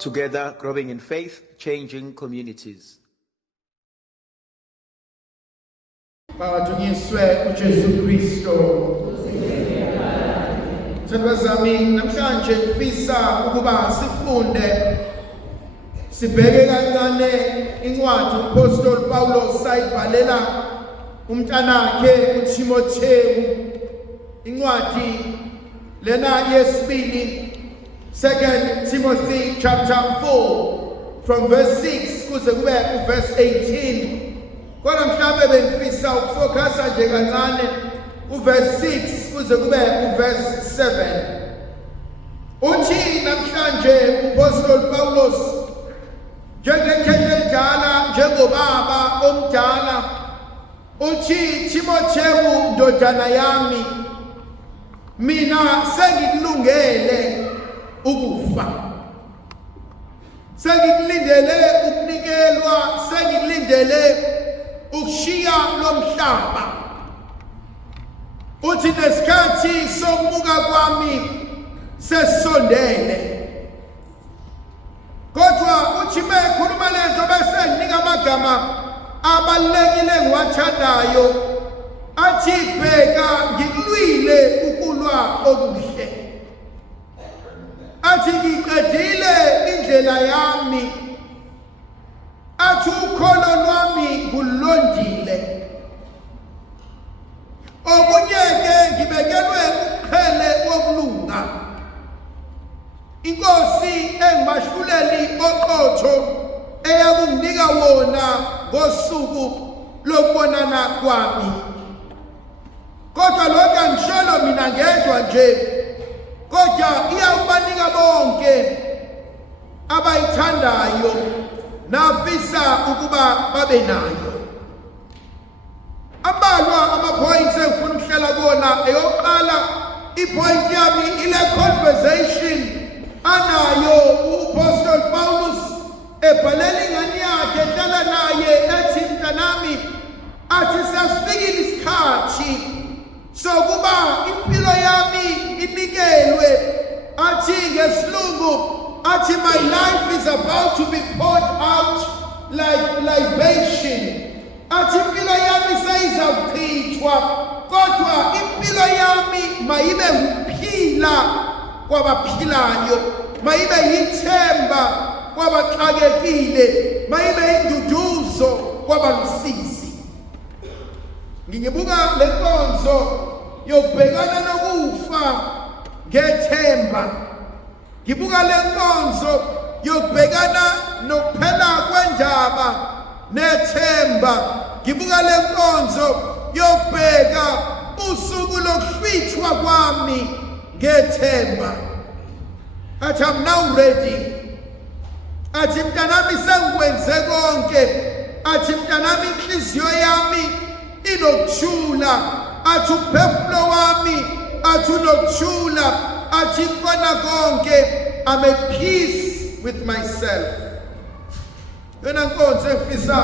Together, growing in faith, changing communities. Badunyiswe uJesu Kristo. Sembazami namhlanje ngifisa ukuba sifunde sibheke kancane incwadi uApostle Paulos sayibhalela umntanakhe uTimotheyu, incwadi lena yesibili, 2 Timothy chapter 4 from verse 6 kuze kube verse 18. Kodwa mhlawumbe bengifisa ukufocus nje kancane verse 6 kuze kube verse 7. Uthi namhlanje uApostle Paulos njengekhehla elidala, njengobaba omdala, uthi Timotheyu ndodana yami, mina sengikulungele ukufa, sengikulindele ukunikelwa, sengikulindele ukushiya lo mhlaba. Uthi nesikhathi sokubuka kwami sesondele. Kodwa uthi mekhuluma lento bese nginika amagama abalekile ngiwathandayo, athi bheka ngikulwile ukulwa okuhle, athi ngiqedile indlela yami, athi ukholo lwami ngulondile. Okunye-ke ngibekelwe uqhele wokulunga, inkosi engimahluleli oqotho eyakunginika wona ngosuku lokubonana kwami. Kodwa lokhu angisholo mina ngedwa nje, kodwa iyawubanika bonke abayithandayo nafisa ukuba babe nayo. Ambalwa ama-points engifuna ukuhlela kuwona. Eyokuqala, i-point yami ile conversation anayo uApostle Paulus ebhalela ingane yakhe ehlala naye, ethi mntanami, athi sasifikile isikhathi sokuba impilo yami inikelwe, athi ngesilungu, athi my life is about to be poured out like libation. Athi impilo yami seyizawuchithwa, kodwa impilo yami mayibe ukuphila kwabaphilayo, mayibe yithemba kwabaxakekile, mayibe induduzo kwabalusizi. Ngibuka le nkonzo yokubhekana nokufa ngethemba, ngibuka le nkonzo yokubhekana nokuphela kwendaba nethemba, ngibuka le nkonzo yokubheka usuku lokuhlwithwa kwami ngethemba. Athi I'm now ready. Athi mntanami sengikwenze konke. Athi mntanami inhliziyo yami inokuthula. Athi uphefumulo wami athi unokuthula. Athi kona konke I'm at peace with myself. Yona nkonzo efisa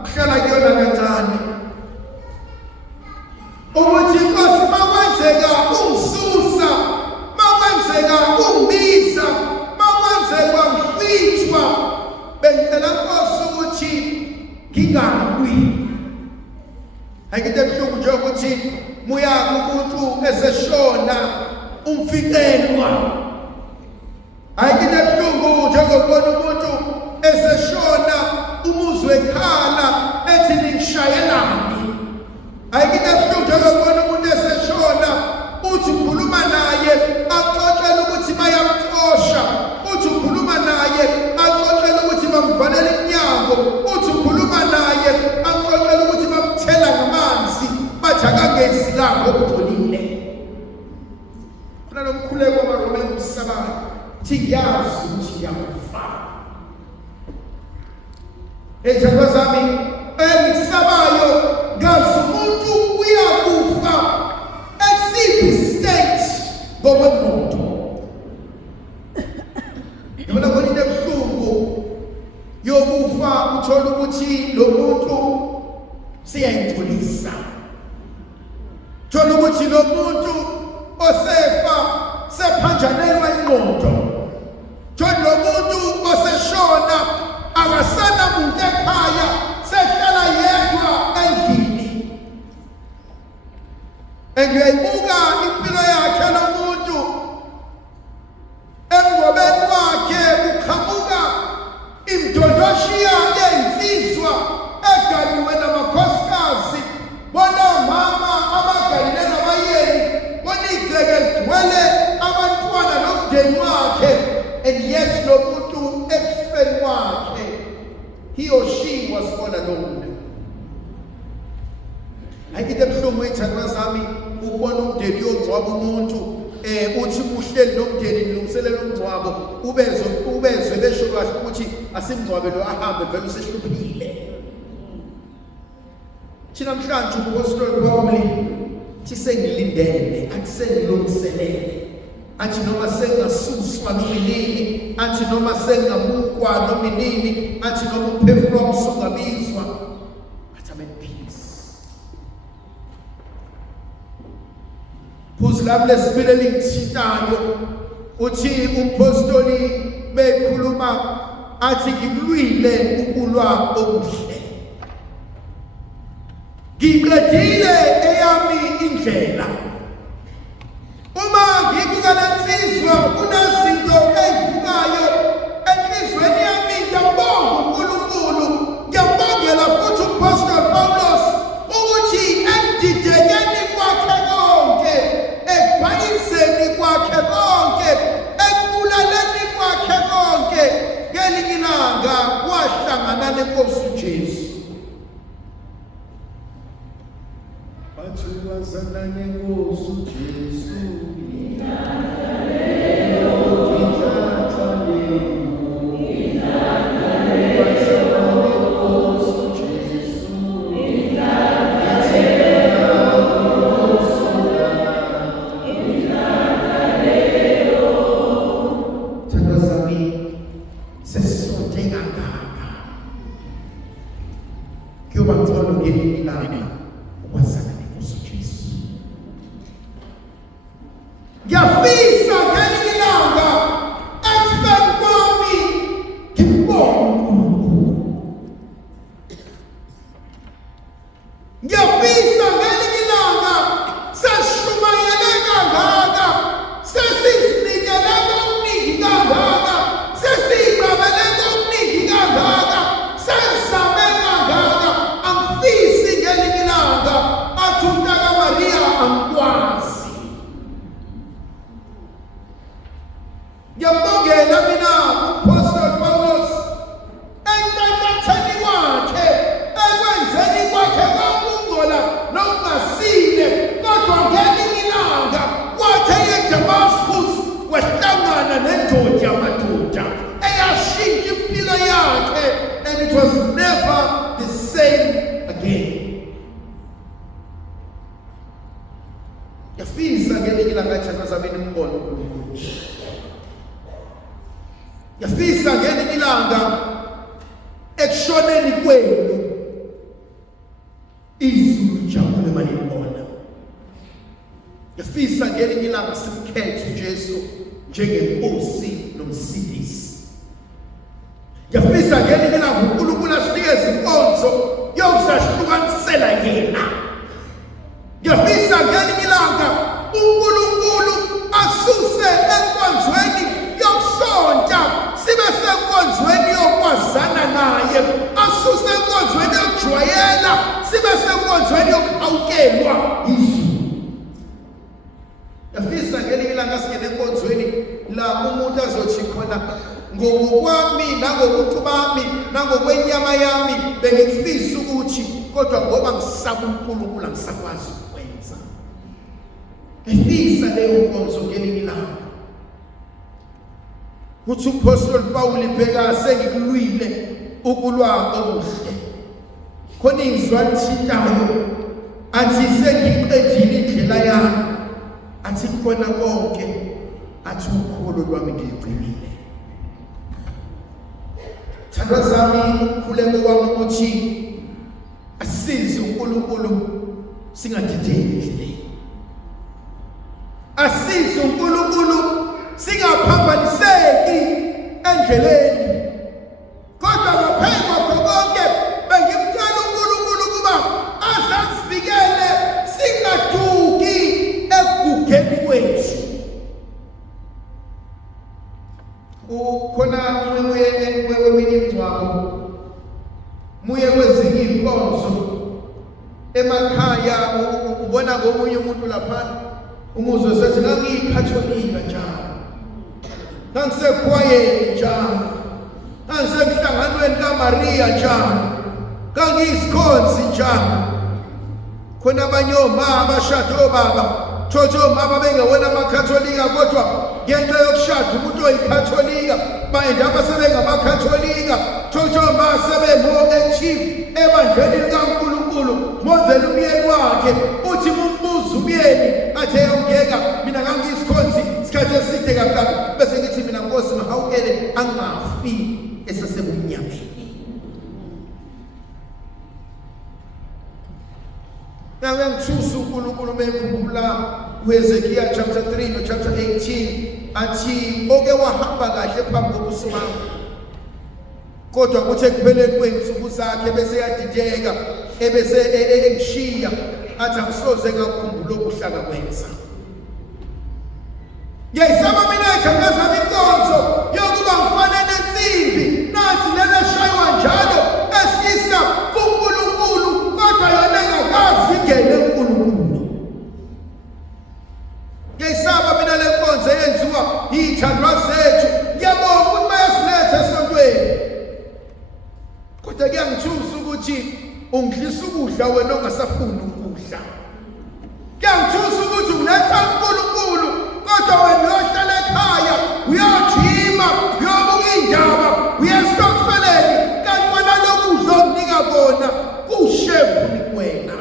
ukuhlala kuyona kancane, ukuthi Nkosi makwenzeka ungisusa, makwenzeka ungibiza, makwenzeka ngihlwithwa, bengicela Nkosi ukuthi ngingawi. Ayikho ebuhlungu nje ukuthi muya umuntu eseshona umfikelwa. Ayikho ebuhlungu nje ukubona umuntu eseshona umuzwe ekhala ethi ningishayelani. Ayikho ebuhlungu nje ukubona umuntu eseshona uthi ukhuluma naye axoxele ukuthi bayamxosha, uthi ukhuluma naye axoxele ukuthi bamvalele iminyango, uthi ukhuluma naye axoxele ukuthi bamthela ngamanzi bathi akangezi lapho okugcolile. Funa lo mkhuleko wabaRoma engisabayo, thi ngiyazi ukuthi ngiyakufa. Ezithando zami engisabayo, ngazi umuntu uyakufa exceed state ngokwengqondo. Yabona khona into ebuhlungu yokufa, uthola ukuthi lo muntu siyayitholisa. Thola ukuthi lo muntu osefa sephanjanelwa ingqondo. Thola lo muntu and uyayibuka impilo yakhe nomuntu emngcwabeni wakhe uqhamuka imdodoshiya yensizwa egaliwe namakhosikazi bona mama abagalile nabayeni bona igceke ligcwele abantwana nomndeni wakhe, and yet lo muntu ekufeni wakhe he or she was all alone. Ayikho ebuhlungu ezithandwa zami ukubona umndeni yongcwaba umuntu uthi uhleli nomndeni nilungiselela umngcwabo ubezwe besho kahle ukuthi asimngcwabe lo ahambe vele usehluphile. Thina namhlanje uPostoli Paul thi sengilindele athi sengilungiselele athi noma sengasuswa noma inini athi noma sengamukwa noma inini athi noma umphefumulo wami sungabizwa athi I'm at peace. Phuzu lami lesibili elingithitayo uthi umpostoli bekhuluma athi ngikulwile ukulwa okuhle, ngiqedile eyami indlela. Uma ngibuka lensizwa kunezinto ezivukayo enhlizweni yami, ngiyabonga uNkulunkulu, ngiyabongela futhi uPostoli Paulos ukuthi ekudidekeni kwakhe konke, ekubhayiseni kwakhe konke, ekubulaleni kwakhe konke, ngelinye ilanga wahlangana neNkosi uJesu. Wazana neNkosi uJesu ngiyafisa ngelinye ilanga ekufeni kwami ngimbone uNkulunkulu. Ngiyafisa ngelinye ilanga sesishumayele kangaka, sesizinikele okuningi kangaka, sesiyigqabele okuningi kangaka, sesizame kangaka, angifisi ngelinye ilanga athi uMntaka Mariya angikwazi. Ngiyambongela mina uPostoli Paulos entantatheni wakhe, ekwenzeni kwakhe konke nokungasile, kodwa ngelinye ilanga wathi eDamascus wahlangana nendoda yamadoda eyashintsha impilo yakhe, and it was never the same again. Ngiyafisa ngelinye ilanga thina zabeni umbone uNkulunkulu. Ngiyafisa ngelinye ilanga ekushoneni kwenu izulu lijabule malibona. Ngiyafisa ngelinye ilanga simkhethe uJesu njengenkosi nomsindisi. Ngiyafisa ngelinye ilanga uNkulunkulu asinikeze inkonzo yokusahlukanisela yena. Ngiyafisa ngelinye ilanga uNkulunkulu asuse enkonzweni yokusonta sibe senkonzweni yokwazana naye, asuse enkonzweni yokujwayela sibe senkonzweni yokuhawukelwa izulu. Ngiyafisa ngelinye ilanga singene enkonzweni la umuntu azothi khona ngokwami nangobuntu bami nangokwenyama yami bengifisa ukuthi, kodwa ngoba ngisaba uNkulunkulu angisakwazi ukwenza. Ngifisa leyo nkonzo ngelinye ilanga uthi uPostoli Paul ibheka sengikulwile ukulwa okuhle, khona izwi lithitayo athi sengiqedile indlela yami, athi khona konke, athi ukholo lwami ngigcinile. Thandwa zami, ukukhuleko kwami ukuthi asize uNkulunkulu singadideki endleleni, asize uNkulunkulu singaphambaniseki endleleni, kodwa ngaphezu kwakho konke bengimcela uNkulunkulu ukuba azasivikele singaduki Khona muye kweminye imingcwabo, muye kwezinye inkonzo emakhaya ubona ngomunye umuntu lapha umuzwe sethi ngangiyikhatholika njalo, ngangisekhwayeni njalo, ngangisemhlanganweni kaMaria njalo, ngangiyisikhonzi njalo. Khona abanye omama abashado baba Thothi omama bengewona amakhatholika kodwa ngenxa yokushada umuntu oyikhatholika bayindaba sebengamakhatholika. Thothi omama sebemo active ebandleni likaNkulunkulu modela umyeni wakhe uthi umbuzo umyeni athe ongeka mina ngangiyisikhonzi isikhathi eside kakhulu bese ngithi mina Nkosi mahawukele angafi esesebumnyameni. Ngangithusa uNkulunkulu mekhumbula uHezekiya chapter 3 no chapter 18 athi oke wahamba kahle phambi kokusimama kodwa kuthe kupheleni kwensuku zakhe bese yadideka ebese engishiya athi akusoze ngakhumbula okuhlaka kwenza. Ngiyisaba mina ejabeza inkonzo yokuba ngifanele insimbi nathi lena shaywa njalo esisa kuNkulunkulu kodwa yona engakazi ingene kuNkulunkulu. Ngiyisaba mina le nkonzo eyenziwa yithandwa zethu ngiyabonga ukuthi bayasiletha esontweni kodwa kuyangithusa ukuthi ungidlisa ukudla wena ongasafuni ukudla. Kuyangithusa ukuthi unetha uNkulunkulu kodwa wena uyohlala ekhaya uyajima uyobuka indaba uyesitokfeleni kanti wena lokudla okunika kona kushevu kuwena.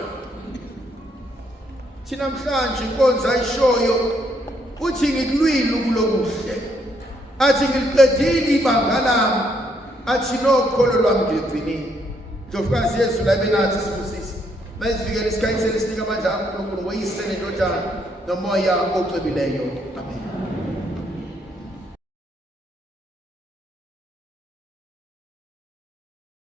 Thina namhlanje inkonzo ayishoyo uthi ngikulwile ukulokuhle athi ngiliqedile ibanga lami athi nokholo lwami ngigcinile. Ndlovukazi Yesu la benathi sibusisi mayifikele isikhathi selisinika amandla kaNkulunkulu wayisene ndodana nomoya ocebileyo. Amen.